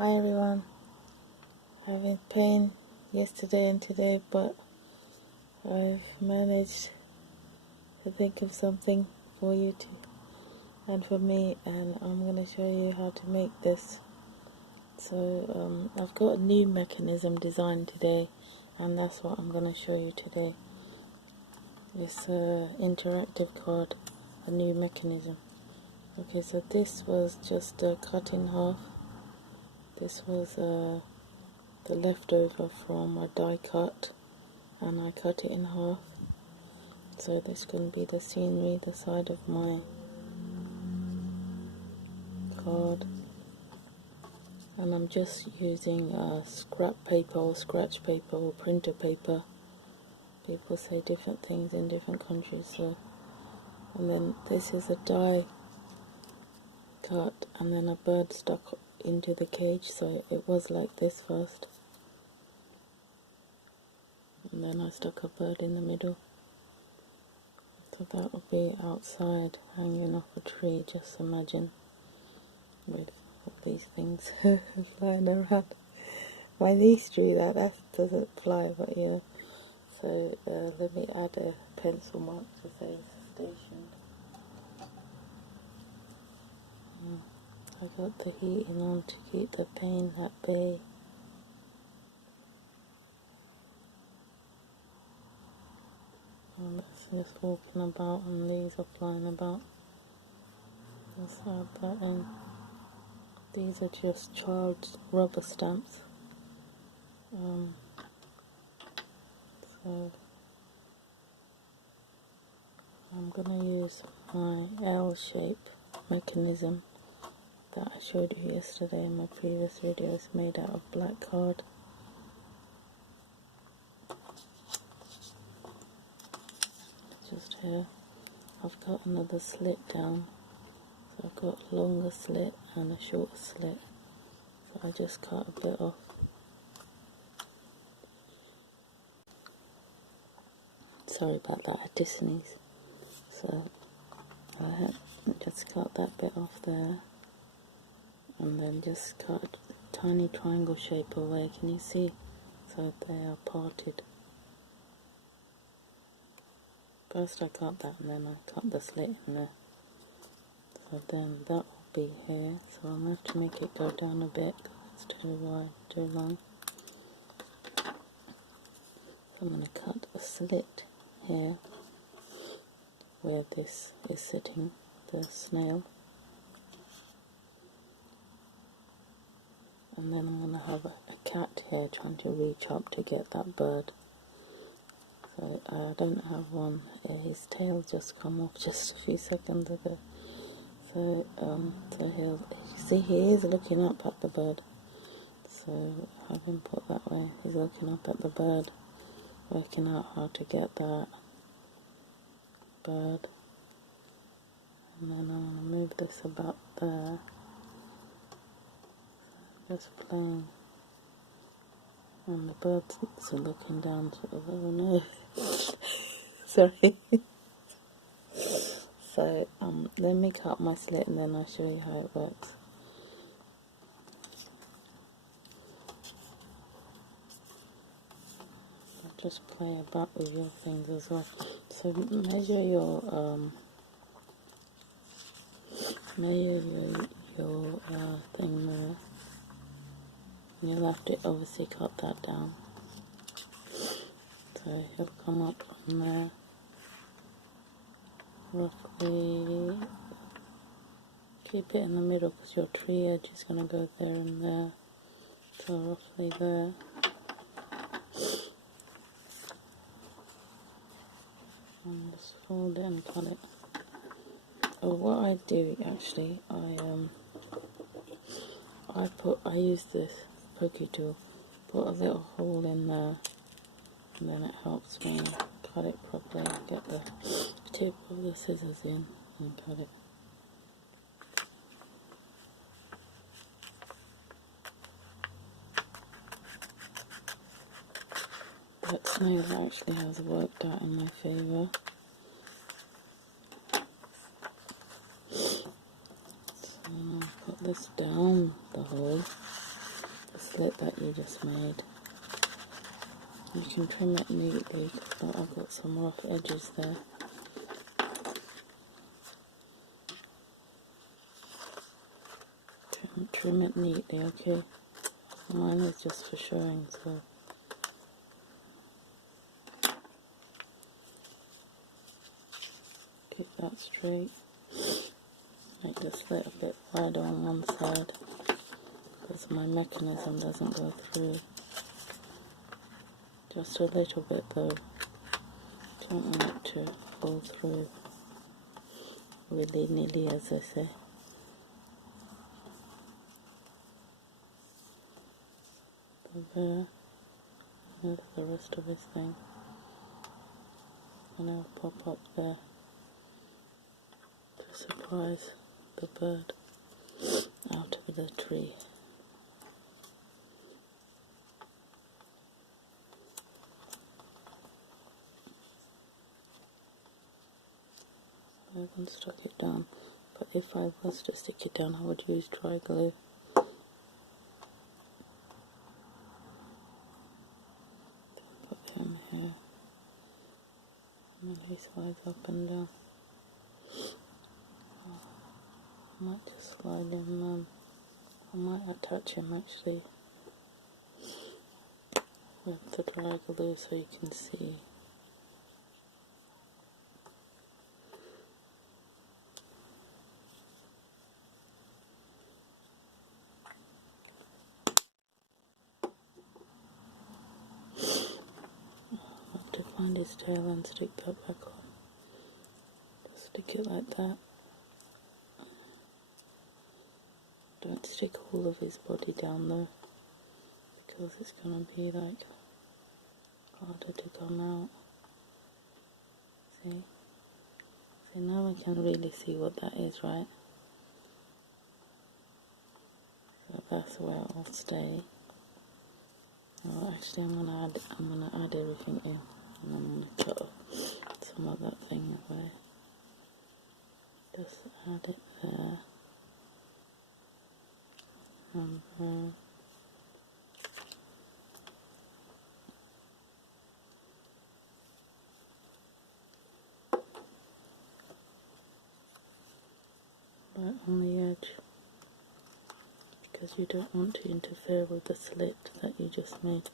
Hi everyone. Having pain yesterday and today, but I've managed to think of something for you and for me, and I'm going to show you how to make this. So I've got a new mechanism designed today, and that's what I'm going to show you today. It's an interactive card, a new mechanism. Okay, so this was just cut in half. This was the leftover from a die cut, and I cut it in half. So this can be the scenery, the side of my card, and I'm just using scrap paper or scratch paper or printer paper. People say different things in different countries. So, and then this is a die cut, and then a bird stuck into the cage. So it was like this first, and then I stuck a bird in the middle. So that would be outside, hanging off a tree. Just imagine with all these things flying around. My niece drew that. That doesn't fly, but yeah. So let me add a pencil mark to say station. I got the heating on to keep the pain at bay. And that's just walking about, and these are flying about. Let's add that in. These are just child's rubber stamps. So I'm gonna use my L shape mechanism that I showed you yesterday in my previous video. It's made out of black card. Just here. I've got another slit down. So I've got a longer slit and a shorter slit. So I just cut a bit off. Sorry about that, I had to sneeze. So I had just cut that bit off there, and then just cut a tiny triangle shape away. Can you see? So they are parted. First I cut that, and then I cut the slit in there. So then that will be here. So I'm going to have to make it go down a bit because it's too wide, too long. So I'm going to cut a slit here where this is sitting, the snail. And then I'm going to have a cat here trying to reach up to get that bird. So I don't have one. His tail just come off just a few seconds ago. So he'll see, he is looking up at the bird. So have him put that way. He's looking up at the bird, working out how to get that bird. And then I'm going to move this about there. Just playing. And the bird's looking down sort of, oh no. Sorry. So let me cut my slit and then I'll show you how it works. I'll just play about with your things as well. So measure your thing there. And you'll have to obviously cut that down. So he'll come up on there. Roughly, keep it in the middle because your tree edge is going to go there and there. So roughly there. And just fold it and cut it. Oh, what I do actually, I use this pokey tool, put a little hole in there, and then it helps me cut it properly. Get the tip of the scissors in and cut it. That snail actually has worked out in my favour. So I'll put this down the hole. slit that you just made. You can trim it neatly, but I've got some rough edges there. Trim it neatly, okay? Mine is just for showing, so keep that straight. Make the slit a bit wider on one side because my mechanism doesn't go through. Just a little bit though. Don't want it to fall through willy-nilly, as I say. There. There's the rest of his thing. And I'll pop up there to surprise the bird out of the tree. I haven't stuck it down, but if I was to stick it down, I would use dry glue. Put him here, and then he slides up and down. I might just slide him, I might attach him actually with the dry glue so you can see. I have to find his tail and stick that back on. Just stick it like that. Don't stick all of his body down though, because it's going to be like harder to come out. See? See, now we can really see what that is, right? So that's where it will stay. Well, actually I'm gonna add everything in, and I'm gonna cut some of that thing away. Just add it there. And there. Right on the edge, because you don't want to interfere with the slit that you just made.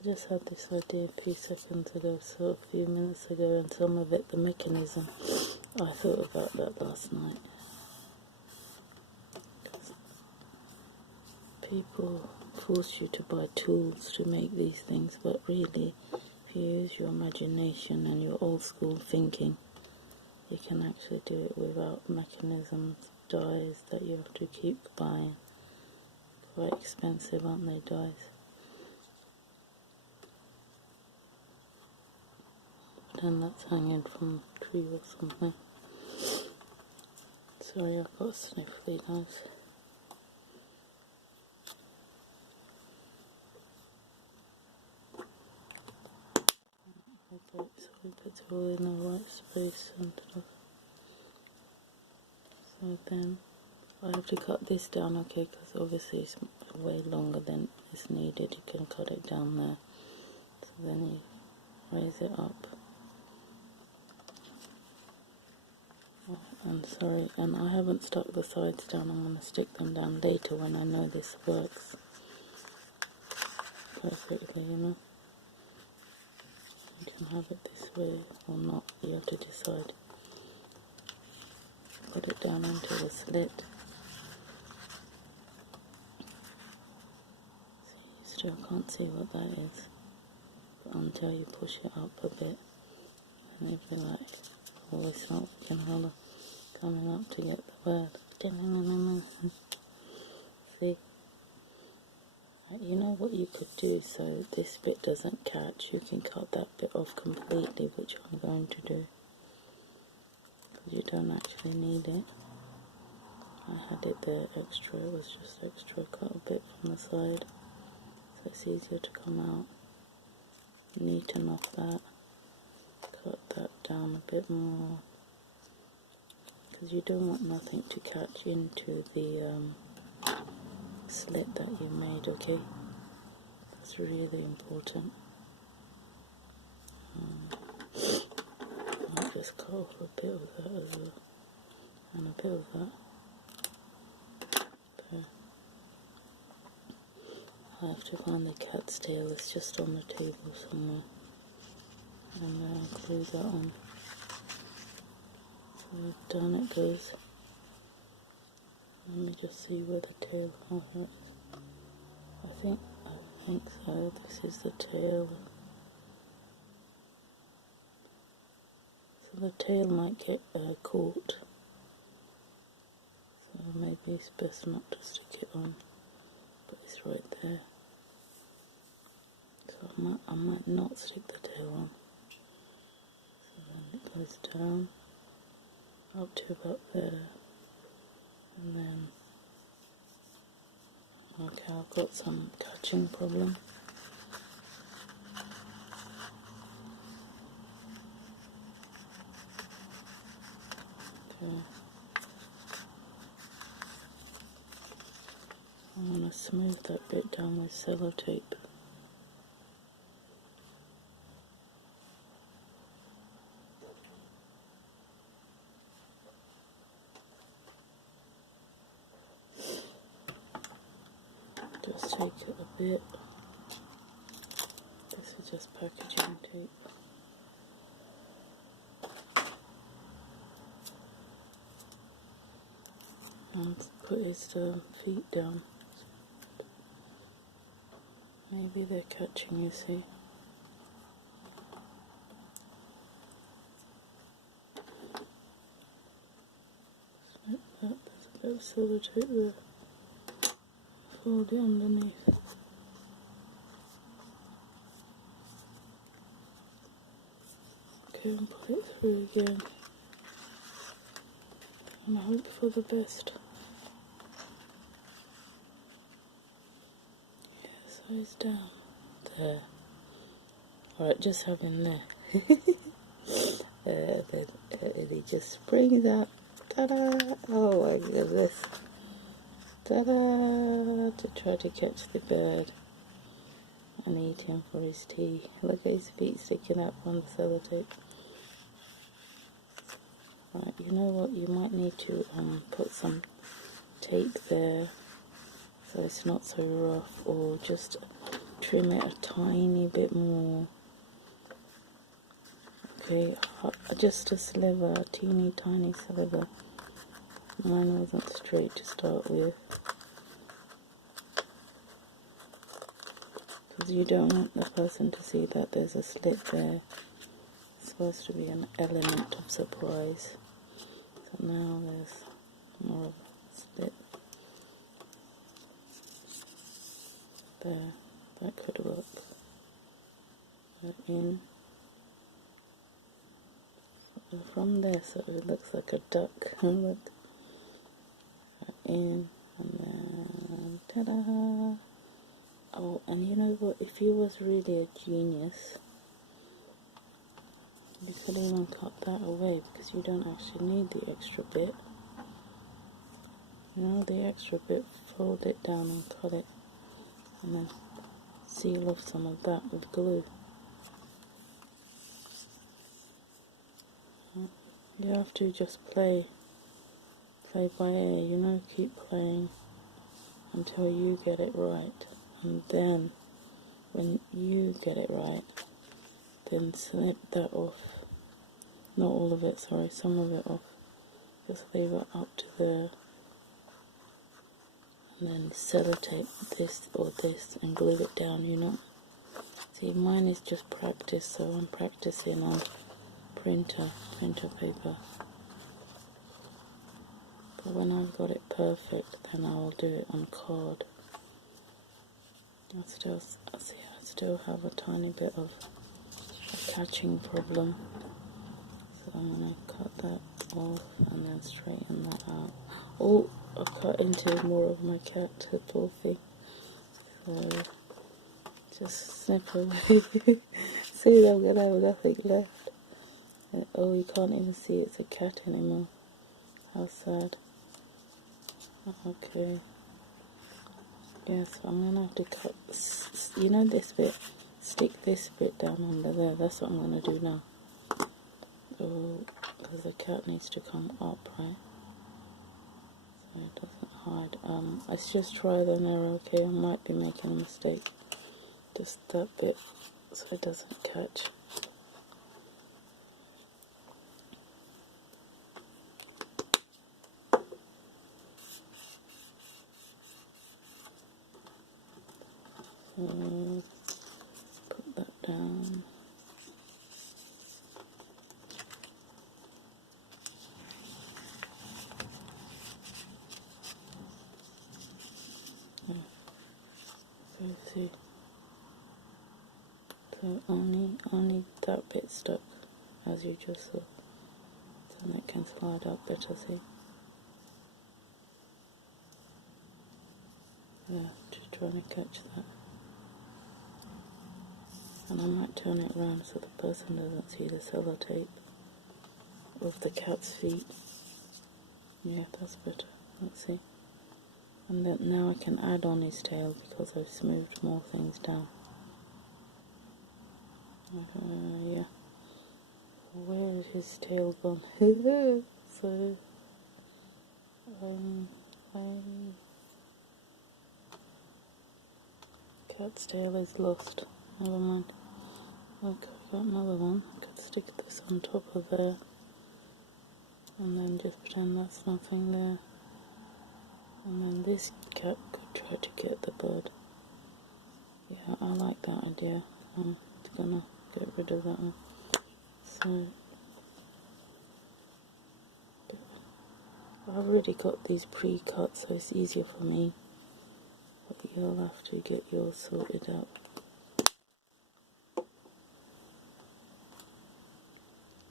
I just had this idea a few seconds ago, so a few minutes ago, and some of it, the mechanism, I thought about that last night. People force you to buy tools to make these things, but really, if you use your imagination and your old school thinking, you can actually do it without mechanisms, dies that you have to keep buying. Quite expensive, aren't they, dies? Pretend that's hanging from a tree or something. Sorry, I've got sniffly nose. Okay, so we put it all in the right space and stuff. So then I have to cut this down, okay, because obviously it's way longer than is needed. You can cut it down there. So then you raise it up. And sorry, and I haven't stuck the sides down. I'm going to stick them down later when I know this works perfectly, you know. You can have it this way or not, you have to decide. Put it down into the slit. See, you still can't see what that is, but until you push it up a bit, and if you like, always not fucking holler coming up to get the bird. See? You know what you could do so this bit doesn't catch? You can cut that bit off completely, which I'm going to do, because you don't actually need it. I had it there extra, it was just extra. Cut a bit from the side so it's easier to come out. Neaten off that. Cut that down a bit more. because you don't want nothing to catch into the slit that you made, okay? That's really important. I'll just cut off a bit of that as well, and a bit of that. There. I have to find the cat's tail, it's just on the table somewhere, and then I'll glue that on. So down it goes. Let me just see where the tail, oh here it is. I think so, this is the tail. So the tail might get caught, so maybe it's best not to stick it on, but it's right there. So I might not stick the tail on. So then it goes down, up to about there, and then, okay, I've got some catching problem. Okay. I'm going to smooth that bit down with sellotape. Just take it a bit. This is just packaging tape. And put his feet down. Maybe they're catching, you see. Snip that, there's a bit of sellotape there. Fold it underneath. Okay, and put it through again. And I hope for the best. Yeah, so he's down there. Alright, just have him there. Then he just springs out. Ta-da! Oh my goodness. Ta-da! To try to catch the bird and eat him for his tea. Look at his feet sticking up on the sellotape. Right, you know what? You might need to put some tape there so it's not so rough, or just trim it a tiny bit more. Okay, just a sliver, a teeny tiny sliver. Mine wasn't straight to start with, because you don't want the person to see that there's a slit there. It's supposed to be an element of surprise. So now there's more of a slit there. That could work. That in. From there, so it looks like a duck. Look. In, and then ta-da! Oh, and you know what? If you was really a genius, you could even cut that away, because you don't actually need the extra bit. You know, the extra bit, fold it down and cut it, and then seal off some of that with glue. You have to just play by ear, you know, keep playing until you get it right, and then when you get it right, then snip that off. Not all of it, sorry, some of it off. Just leave it up to there, and then sellotape this or this and glue it down, you know. See, mine is just practice, so I'm practicing on printer paper. But when I've got it perfect, then I'll do it on card. I still have a tiny bit of a catching problem. So I'm going to cut that off and then straighten that out. Oh, I cut into more of my cat, Wolfie. So just snip away. See, I'm going to have nothing left. Oh, you can't even see it's a cat anymore. How sad. Okay. Yeah, so I'm gonna have to cut, you know, this bit, stick this bit down under there. That's what I'm gonna do now. Oh, because the cat needs to come up, right? So it doesn't hide. Let's just try the narrow. Okay, I might be making a mistake. Just that bit, so it doesn't catch. Put that down. So see, so only that bit stuck, as you just saw. So that can slide up better. See. Yeah, just trying to catch that. And I might turn it around so the person doesn't see the sellotape of the cat's feet. Yeah, that's better. Let's see. And then now I can add on his tail because I've smoothed more things down. Yeah. Where is his tail gone? So, cat's tail is lost. Never mind. Okay, I got another one. I could stick this on top of there. And then just pretend that's nothing there. And then this cat could try to get the bird. Yeah, I like that idea. I'm gonna get rid of that one. So, I've already got these pre-cut, so it's easier for me. But you'll have to get yours sorted out.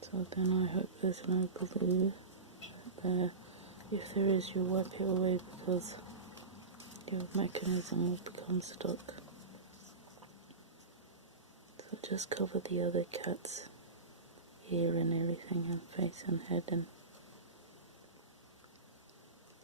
So then I hope there's no glue there. If there is, you wipe it away because your mechanism will become stuck. So just cover the other cat's ear and everything, and face and head, and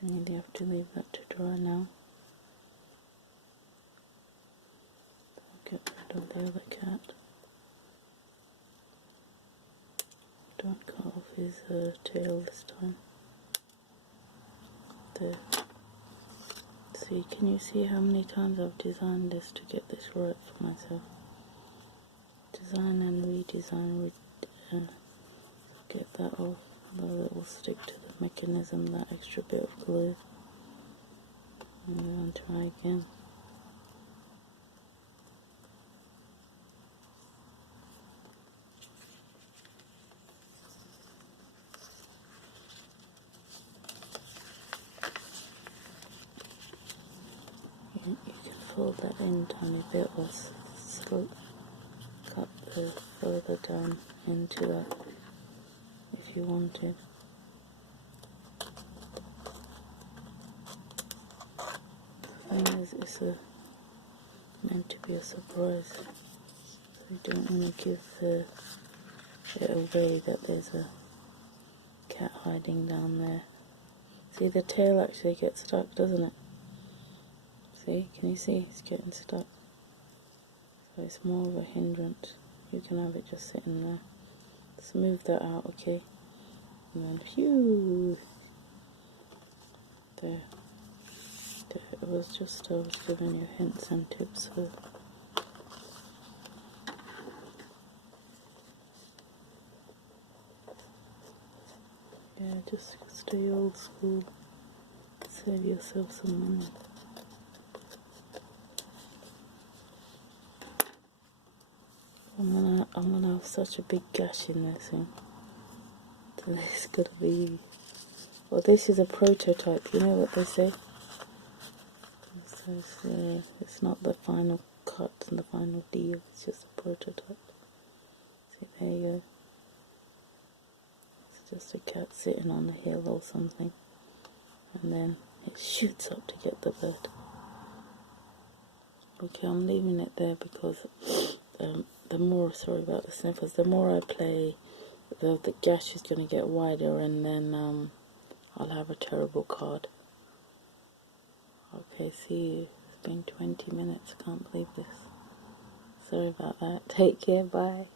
then you have to leave that to dry now. So get rid of the other cat. Don't cut off his tail this time. There. See, can you see how many times I've designed this to get this right for myself? Design and redesign, get that off, although it will stick to the mechanism, that extra bit of glue. And then try again. You can fold that in tiny bit or cut the further down into that if you wanted. The thing is, it's meant to be a surprise, so you don't want to give it away that there's a cat hiding down there. See, the tail actually gets stuck, doesn't it? See, can you see? It's getting stuck. So it's more of a hindrance. You can have it just sitting there. Smooth that out, okay? And then, phew! There. It was just, I was giving you hints and tips. So. Yeah, just stay old school. Save yourself some money. I'm gonna have such a big gash in this thing. So this is gonna be. Well, this is a prototype. You know what they say. So it's not the final cut and the final deal. It's just a prototype. See, there you go. It's just a cat sitting on a hill or something, and then it shoots up to get the bird. Okay, I'm leaving it there because the more, sorry about the sniffles, the more I play, the gash is going to get wider, and then I'll have a terrible card. Okay, see you. It's been 20 minutes. Can't believe this. Sorry about that. Take care. Bye.